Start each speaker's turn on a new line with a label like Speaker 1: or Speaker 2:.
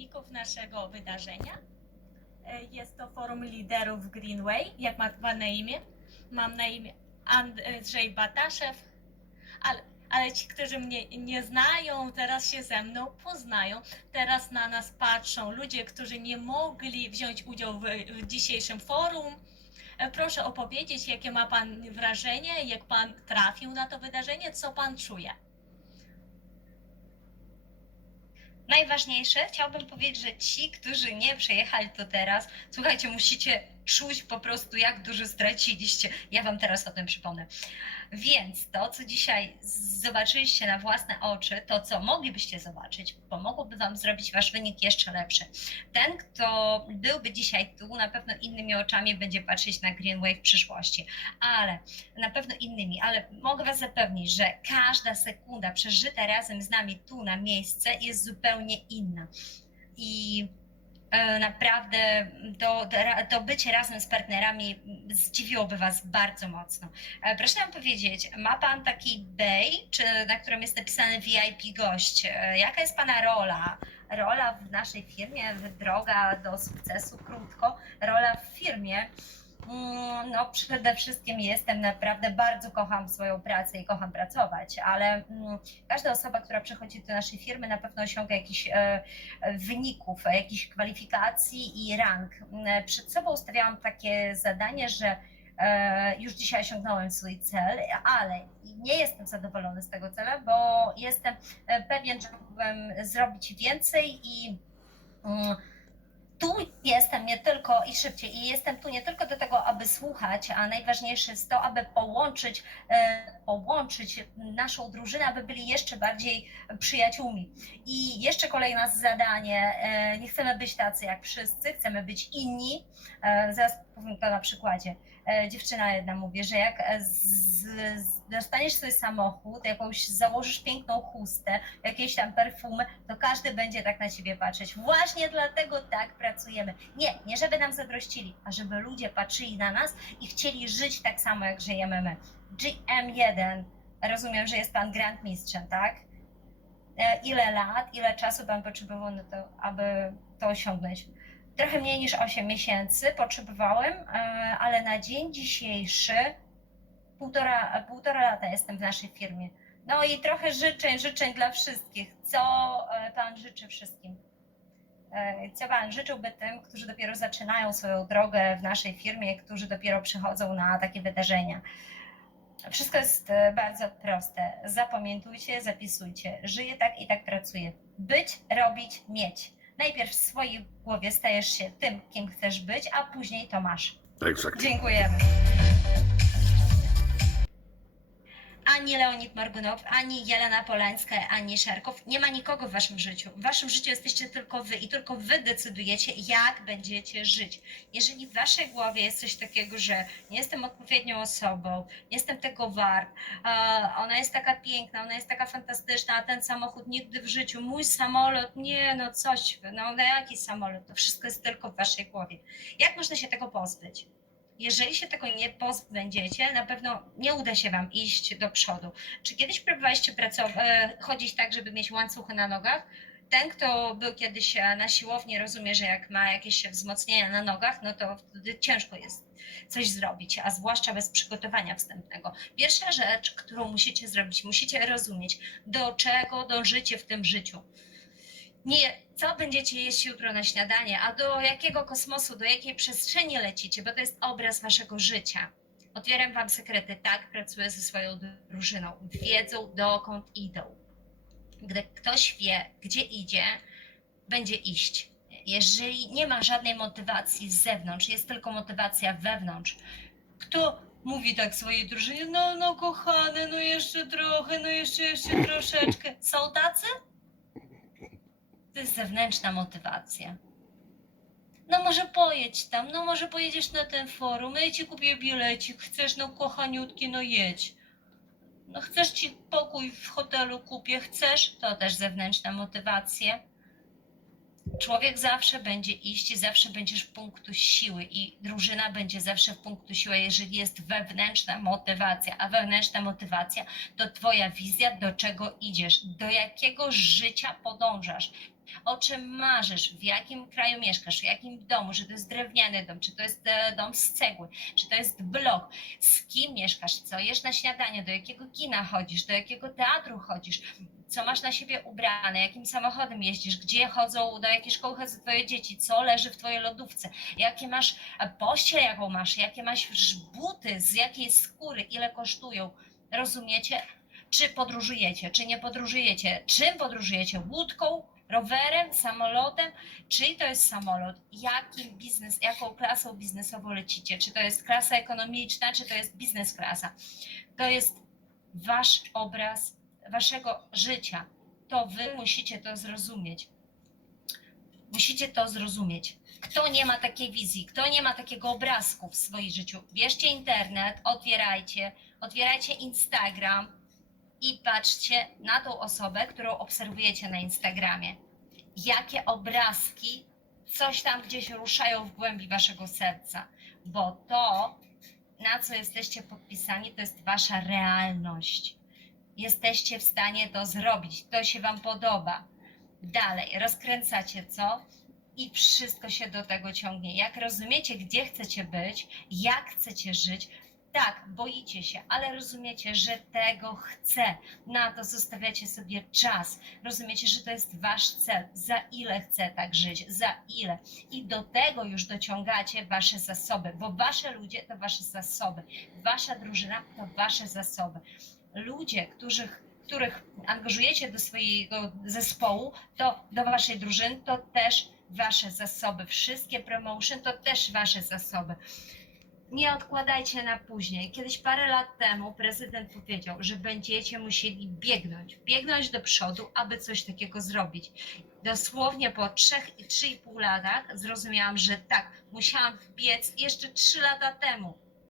Speaker 1: uczestników naszego wydarzenia. E, Jest to forum liderów Greenway. Jak ma Pan na imię? Mam na imię Andrzej Bataszew, ale, ale ci, którzy mnie nie znają, teraz się ze mną poznają. Teraz na nas patrzą ludzie, którzy nie mogli wziąć udziału w, w dzisiejszym forum. E, Proszę opowiedzieć, jakie ma Pan wrażenie, jak Pan trafił na to wydarzenie, co Pan czuje.
Speaker 2: Najważniejsze, chciałbym powiedzieć, że ci, którzy nie przyjechali tu teraz, słuchajcie, musicie czuć po prostu, jak dużo straciliście. Ja Wam teraz o tym przypomnę. Więc to, co dzisiaj zobaczyliście na własne oczy, to, co moglibyście zobaczyć, pomogłoby Wam zrobić Wasz wynik jeszcze lepszy. Ten, kto byłby dzisiaj tu, na pewno innymi oczami będzie patrzeć na Greenway w przyszłości, ale na pewno innymi, ale mogę Was zapewnić, że każda sekunda przeżyta razem z nami tu na miejsce jest zupełnie inna. I naprawdę to, to, bycie razem z partnerami zdziwiłoby Was bardzo mocno. E, Proszę nam powiedzieć, ma Pan taki bay, czy na którym jest napisane VIP gość? E, Jaka jest Pana rola? Rola w naszej firmie, droga do sukcesu, krótko, rola w firmie. Mm, No, przede wszystkim jestem naprawdę bardzo kocham swoją pracę i kocham pracować, ale mm, każda osoba, która przychodzi do naszej firmy, na pewno osiąga jakiś e, wyników, jakichś kwalifikacji i rang. Mm, Przed sobą stawiałam takie zadanie, że e, już dzisiaj osiągnąłem swój cel, ale nie jestem zadowolony z tego celu, bo jestem e, pewien, że mógłbym zrobić więcej i jestem nie tylko i szybciej, i jestem tu nie tylko do tego, aby słuchać, a najważniejsze jest to, aby połączyć, e, połączyć naszą drużynę, aby byli jeszcze bardziej przyjaciółmi. I jeszcze kolejne zadanie. e, Nie chcemy być tacy jak wszyscy, chcemy być inni. E, Zaraz powiem to na przykładzie. Dziewczyna jedna mówi, że jak z, z, dostaniesz swój samochód, jakąś założysz piękną chustę, jakieś tam perfumy, to każdy będzie tak na ciebie patrzeć. Właśnie dlatego tak pracujemy. Nie, nie żeby nam zazdrościli, a żeby ludzie patrzyli na nas i chcieli żyć tak samo, jak żyjemy my. GM1, rozumiem, że jest pan grandmistrzem, tak? E, Ile lat, ile czasu pan potrzebował na to, aby to osiągnąć? Trochę mniej niż 8 miesięcy potrzebowałem, e, ale na dzień dzisiejszy półtora, półtora lata jestem w naszej firmie. No i trochę życzeń, życzeń dla wszystkich. Co e, Pan życzy wszystkim? E, Co Pan życzyłby tym, którzy dopiero zaczynają swoją drogę w naszej firmie, którzy dopiero przychodzą na takie wydarzenia? Wszystko jest e, bardzo proste. Zapamiętujcie, zapisujcie. Żyję tak i tak pracuję. Być, robić, mieć. Najpierw w swojej głowie stajesz się tym, kim chcesz być, a później to masz.
Speaker 3: Exactly.
Speaker 2: Dziękujemy. Ani Leonid Morgunow, ani Jelena Polańska, ani Szerkow. Nie ma nikogo w waszym życiu. W waszym życiu jesteście tylko wy i tylko wy decydujecie, jak będziecie żyć. Jeżeli w waszej głowie jest coś takiego, że nie jestem odpowiednią osobą, nie jestem tego wart, ona jest taka piękna, ona jest taka fantastyczna, a ten samochód nigdy w życiu, mój samolot, nie no coś, no na jaki samolot, to wszystko jest tylko w waszej głowie. Jak można się tego pozbyć? Jeżeli się tego nie pozbędziecie, na pewno nie uda się Wam iść do przodu. Czy kiedyś próbowaliście e, chodzić tak, żeby mieć łańcuchy na nogach? Ten, kto był kiedyś e, na siłowni, rozumie, że jak ma jakieś wzmocnienia na nogach, no to wtedy ciężko jest coś zrobić, a zwłaszcza bez przygotowania wstępnego. Pierwsza rzecz, którą musicie zrobić, musicie rozumieć, do czego dążycie w tym życiu. Nie, co będziecie jeść jutro na śniadanie, a do jakiego kosmosu, do jakiej przestrzeni lecicie, bo to jest obraz waszego życia. Otwieram wam sekrety, tak pracuję ze swoją drużyną. Wiedzą, dokąd idą. Gdy ktoś wie, gdzie idzie, będzie iść. Jeżeli nie ma żadnej motywacji z zewnątrz, jest tylko motywacja wewnątrz, kto mówi tak swojej drużynie, no, no kochane, no jeszcze trochę, no jeszcze, jeszcze troszeczkę. Są tacy? To jest zewnętrzna motywacja. No może pojedź tam, no może pojedziesz na ten forum, no ja ci kupię bilecik, chcesz, no kochaniutki, no jedź. No chcesz ci pokój w hotelu kupię, chcesz? To też zewnętrzna motywacja. Człowiek zawsze będzie iść i zawsze będziesz w punktu siły i drużyna będzie zawsze w punktu siły, jeżeli jest wewnętrzna motywacja, a wewnętrzna motywacja to twoja wizja, do czego idziesz, do jakiego życia podążasz, o czym marzysz, w jakim kraju mieszkasz, w jakim domu, czy to jest drewniany dom, czy to jest e, dom z cegły, czy to jest blok, z kim mieszkasz, co jesz na śniadanie, do jakiego kina chodzisz, do jakiego teatru chodzisz, co masz na siebie ubrane, jakim samochodem jeździsz, gdzie chodzą, do jakiej szkoły chodzą twoje dzieci, co leży w twojej lodówce, jakie masz e, pościel, jaką masz, jakie masz buty, z jakiej skóry, ile kosztują. Rozumiecie? Czy podróżujecie, czy nie podróżujecie? Czym podróżujecie? Łódką, rowerem, samolotem? Czyj to jest samolot? Jakim biznes, jaką klasą biznesową lecicie? Czy to jest klasa ekonomiczna, czy to jest biznes klasa? To jest wasz obraz waszego życia. To wy musicie to zrozumieć. Musicie to zrozumieć. Kto nie ma takiej wizji, kto nie ma takiego obrazku w swoim życiu, bierzcie internet, otwierajcie, otwierajcie Instagram i patrzcie na tą osobę, którą obserwujecie na Instagramie. Jakie obrazki coś tam gdzieś ruszają w głębi waszego serca, bo to, na co jesteście podpisani, to jest wasza realność jesteście w stanie to zrobić, to się Wam podoba. Dalej, rozkręcacie co? I wszystko się do tego ciągnie. Jak rozumiecie, gdzie chcecie być, jak chcecie żyć, tak, boicie się, ale rozumiecie, że tego chcę. Na to zostawiacie sobie czas. Rozumiecie, że to jest wasz cel. Za ile chcę tak żyć? Za ile? I do tego już dociągacie wasze zasoby, bo wasze ludzie to wasze zasoby. Wasza drużyna to wasze zasoby ludzie, których, których angażujecie do swojego zespołu, to do waszej drużyny, to też wasze zasoby. Wszystkie promotion to też wasze zasoby. Nie odkładajcie na później. Kiedyś parę lat temu prezydent powiedział, że będziecie musieli biegnąć, biegnąć do przodu, aby coś takiego zrobić. Dosłownie po 3,5 latach zrozumiałam, że tak, musiałam biec jeszcze 3 lata temu